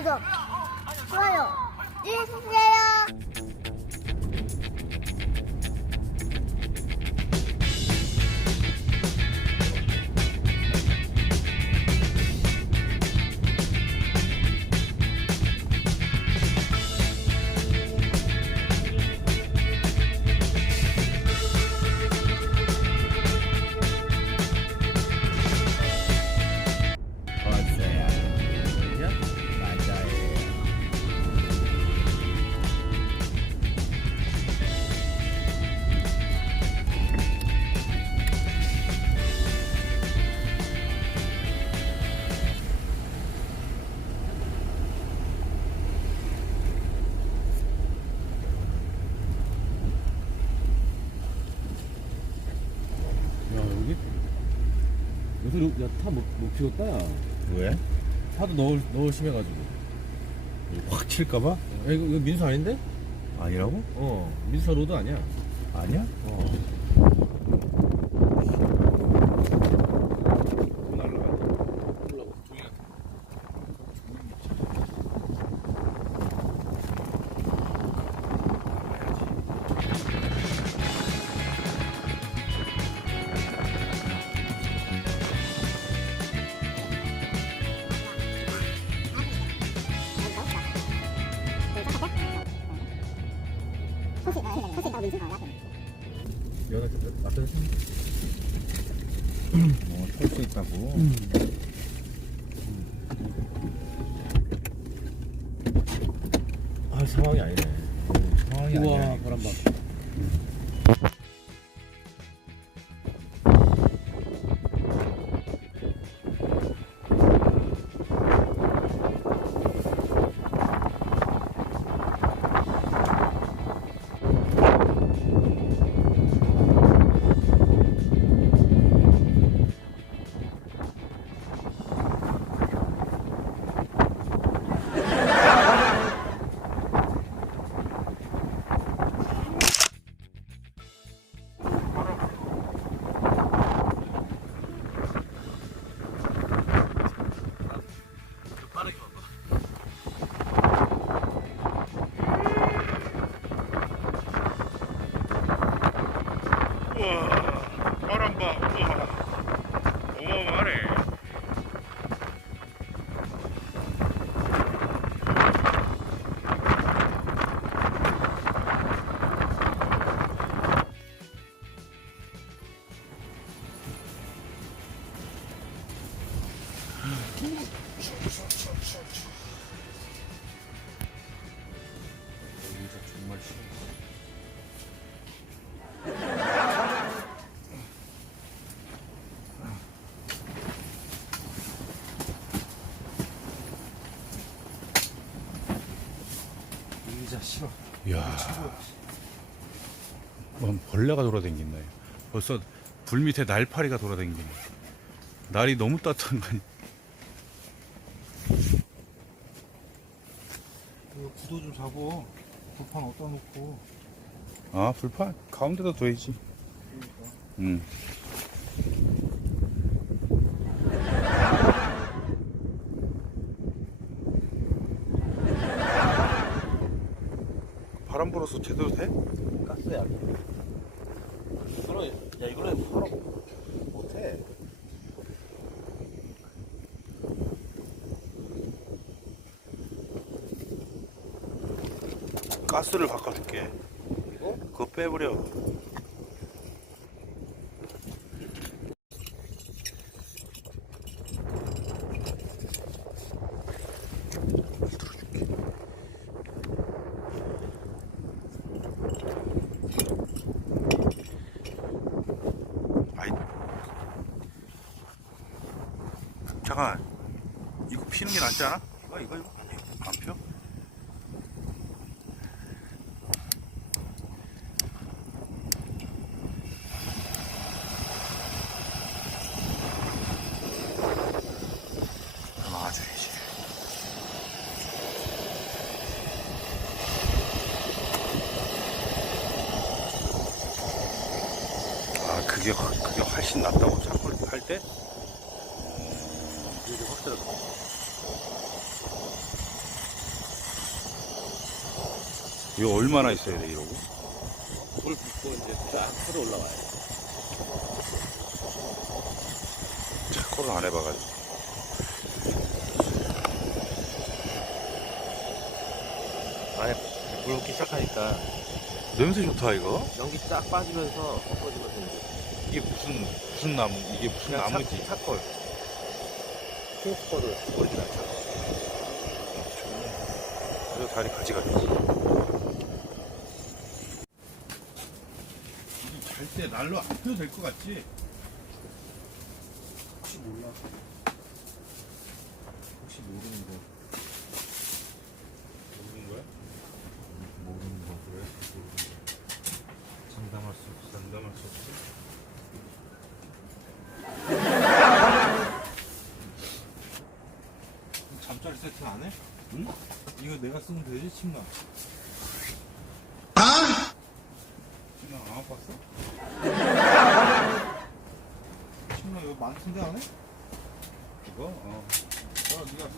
구독, 좋아요 눌러주세요. 야타못 못 피웠다 야. 왜? 파도 너울 너울 심해가지고 확 칠까봐? 야 이거, 이거 민수 아닌데? 아니라고? 어 민수 로드 아니야 아니야? 어 앞에서 어, 있다고? 아 상황이 아니네 우와 바람 봐 우와 어마어마하네 싫어. 이야. 뭔 벌레가 돌아다닌네 벌써 불 밑에 날파리가 돌아다니네. 날이 너무 따뜻한 거 아니야? 이거 구도 좀 잡어. 불판 어디다 놓고. 아 불판? 가운데다 둬야지. 응 바람 불어서 제대로 돼? 가스야. 이거는, 야, 이거는 바로 못해. 가스를 바꿔줄게. 그거 빼버려 아이 잠깐 이거 피는 게 낫지 않아? 이거 이거 이거 안 펴? 막아줘야지. 아, 그게, 확- 그게 훨씬 낫다고, 차콜 할 때? 이게 확실하다 이거 얼마나 있어야 돼 이러고? 물 붓고 이제 쫙 터져 올라와요. 차코를 안 해봐가지고. 아예 물 붓기 시작하니까 냄새 좋다 이거. 연기 쫙 빠지면서 엎어지면서 이제 이게 무슨 무슨 나무? 이게 무슨 그냥 나무지? 차, 차콜. 킹스퍼드 오리지널 차콜. 그래서 다리 같이 가졌어. 잘때 날로 안 펴도 될 것 같지? 혹시 몰라. 혹시 모르는 거. 모르는 거야? 모르는 거. 그래? 장담할 수 없어. 장담할 수 없어. 세트 안 해? 응? 이거 내가 쓰면 되지, 침낭. 지금 안 아팠어? 침낭 이거 많던데 안 해? 이거? 어. 야, 니가 써.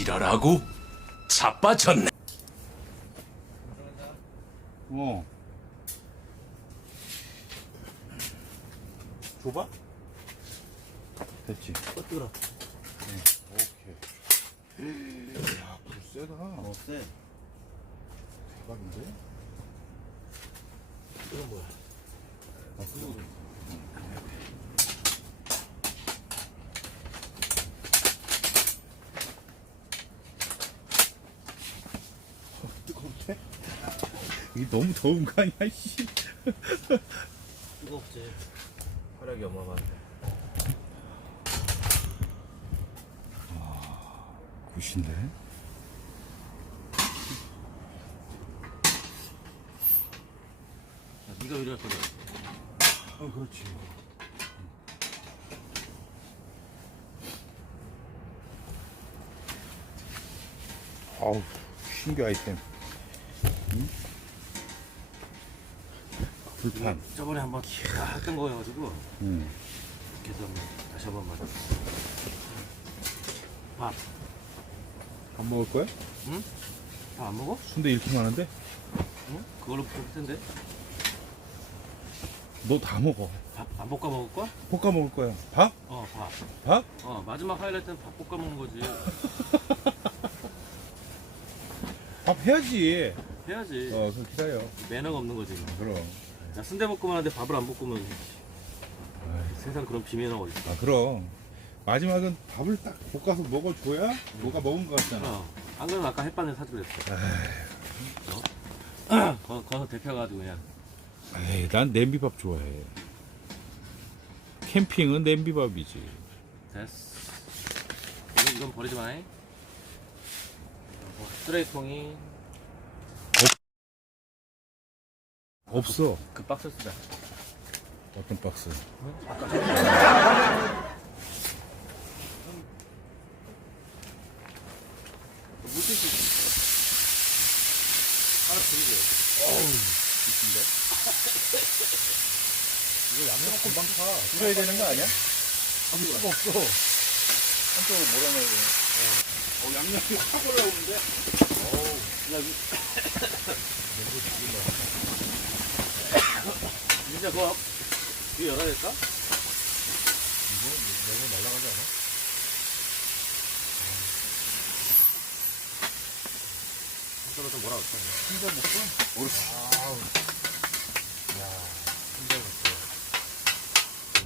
지랄하고 자빠졌네. 어. 줘봐? 됐지. 또 뜨거워. 오케이. 야, 불 세다. 어, 쎄. 대박인데? 이건 뭐야? 아, 그거. 뜨거운데? 이게 너무 더운 거 아니야, 씨. 뜨겁지. 어마어마한데. 굿인데? 야, 네가 요리할 거냐? 어, 그렇지. 아우, 신규 아이템. 불판. 저번에 한번 다 했던 거여가지고 응. 그래서 한번 다시 한번 맞아. 밥. 밥 먹을 거야? 밥안 먹어? 순대 이렇게 많은데? 응? 그걸로 부을 텐데. 너 다 먹어. 밥 안 볶아 먹을 거야? 볶아 먹을 거야. 밥? 어, 밥. 밥? 어, 마지막 하이라이트는 밥 볶아 먹는 거지. 밥 해야지. 해야지. 어, 그럼 기다려. 매너가 없는 거지. 그럼. 야, 순대 볶음 하는데 밥을 안 볶으면 세상 그런 비매너가 어딨어. 아, 그럼. 마지막은 밥을 딱 볶아서 먹어줘야 뭐가 먹은 거 같잖아. 어. 안 그러면 아까 햇반에 사주고 그랬어. 어? 거, 거기서 데펴가지고 그냥. 에이, 난 냄비밥 좋아해. 캠핑은 냄비밥이지. 됐어. 이건, 이건 버리지 마. 잉? 어, 쓰레기통이 없어. 그 박스 쓰자. 어떤 박스? 물티슈 하나 드리고. 이거 양념 금방 타. 뿌려야 되는 거 아니야? 아무 수가 없어. 한쪽으로 몰아넣어야 돼. 어, 양념이 확 올라오는데? 진짜 그거 이거 열어야 될까? 너무 날라가지 않아? 한쪽으로 좀 몰아올까? 혼자 먹고? 옳지.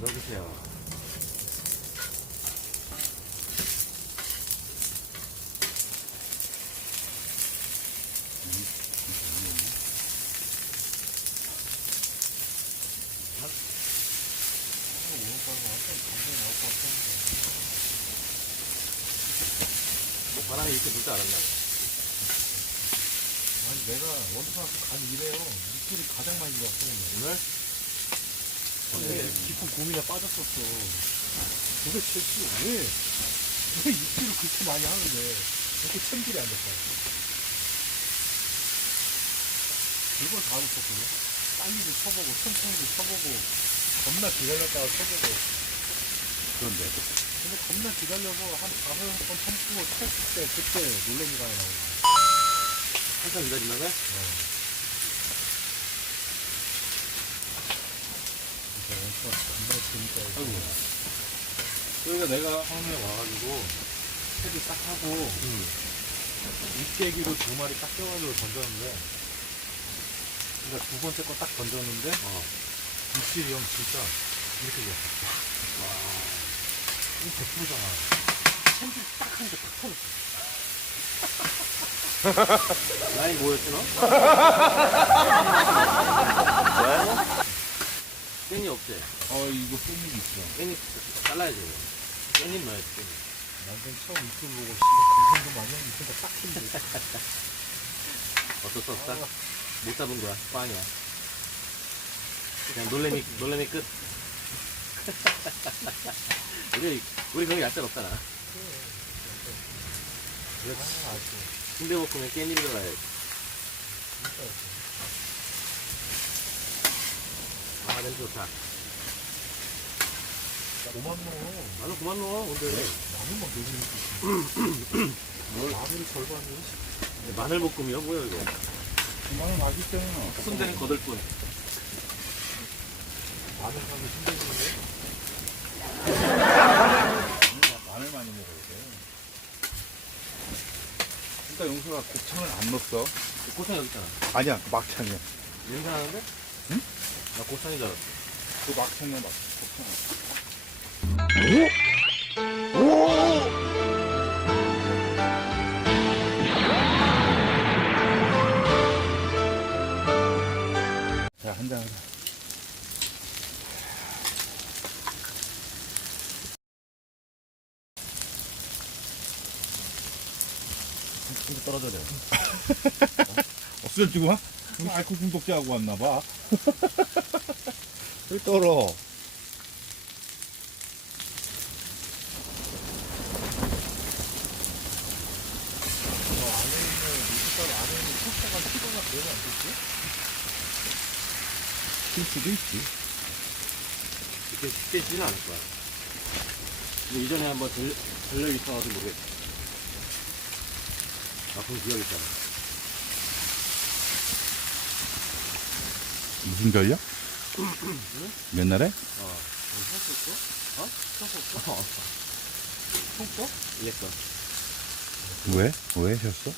넣어주세요. 물줄 알았나 봐. 아니 내가 원투하고 간 이래요 물줄이 가장 많이 들어왔어 오늘? 근데 깊은 고민에 빠졌었어 도대체 씨 왜? 왜 입질을 그렇게 많이 하는데 이렇게 챔질이 안 됐어 그걸 다 놓쳤거든 빨리도 쳐보고 천천히도 쳐보고 겁나 기다렸다가 쳐보고 그런데. 근데 겁나 기다려서 한 다섯 번 참고 쳤을 때 그때 놀래미가 하나 나오고 한참 기다리다가? 진짜 원투가 정말 재밌다 아이고. 그러니까 내가 처음에 와가지고 헤드 딱 하고 육개기로 두 마리 딱 껴가지고 던졌는데 그러니까 두 번째 거 딱 던졌는데 어. 육질이 형 진짜 이렇게 좋았어 이거 100%잖아 챔질 딱 하니까 딱 터졌어 라인 뭐였지, 너? 깻잎 없지? 어, 이거 깻잎 있어. 깻잎 잘라야지. 깻잎 넣어야지, 깻잎. 완전 처음 유튜브 보고 씨발 많이 하고 있으니까 딱 힘들어 어쩔 수 없다. 못 잡은 거야. 꽝이야. 그냥 놀래미, 놀래미 끝. 우리, 우리 그런 게 얄짤 없잖아. 그렇지 순대볶음에 깻잎 들어가야지. 아, 냄새 좋다. 고만 넣어 나는 그만 넣어, 오늘. 나는 막 놀리는 뭘 마늘이 절반이야 마늘 볶음이요? 뭐야, 이거? 그만은 맛있잖아. 순대는 거들뿐. 마늘 사기 힘들는데 마늘 많이 먹어야 돼. 용서가 곱창을 안 넣었어. 고창 여기 있잖아. 아니야, 막창이야. 냄새 나는데? 응? 나 고창인 줄 알았어. 그 막창이야, 막 곱창. 자, 한잔 하자. 떨어져야 돼. 어, 와? 알코올 중독자하고 왔나봐. 술 떨어. 저 안에 있는 미숫가루 안에 있는 소스가 피도가 되면 안 되지? 칠 수도 있지. 이렇게 쉽게 지는 않을 거야. 근데 이전에 한번 들, 들려 있어가지고 모르겠어. 아픈 기억 있잖아. 무슨 전력? 옛날에? 어. 쳤었어? 어? 쳤었어? 어. 쳤어? 이랬어. 왜? 왜 하셨어? 어?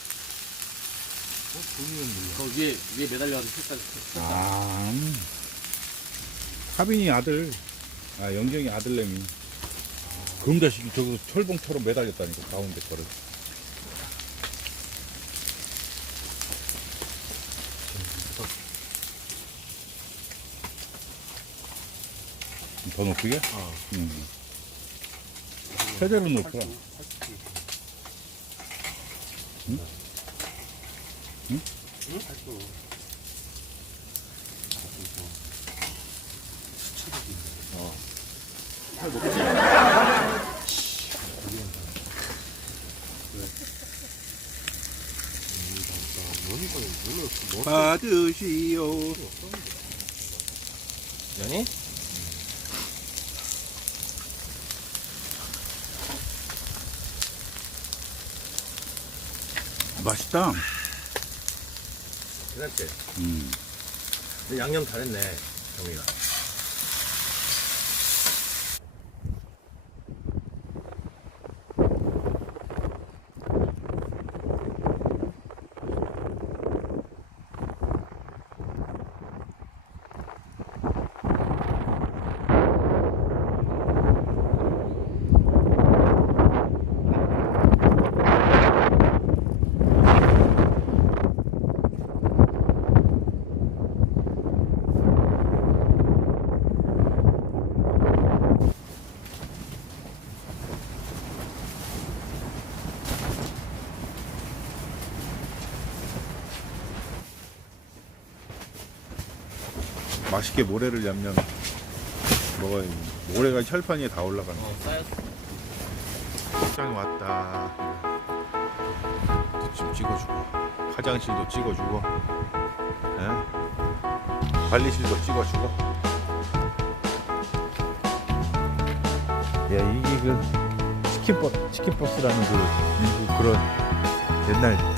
본인은 몰라 그 위에, 위에 매달려가지고 쳤다. 아, 음. 하빈이 아들, 아, 영경이 아들내미. 그럼 자식이 저거 철봉처럼 매달렸다니까, 가운데 거를. 더 높게? 어. 응. 최대로 높구나. 응? 할수. 어. 팔 높지? 받으시오. 연이? 맛있다. 괜찮지? 음. 근데 양념 잘했네, 정이가. 맛있게 모래를 냠냠 먹어야지. 모래가 혈판 위에 다 올라가는. 어. 식당에 왔다. 집 찍어주고, 화장실도 찍어주고, 예? 관리실도 찍어주고. 야 이게 그 치킨버스 치킨버스라는 그 미국 그런 옛날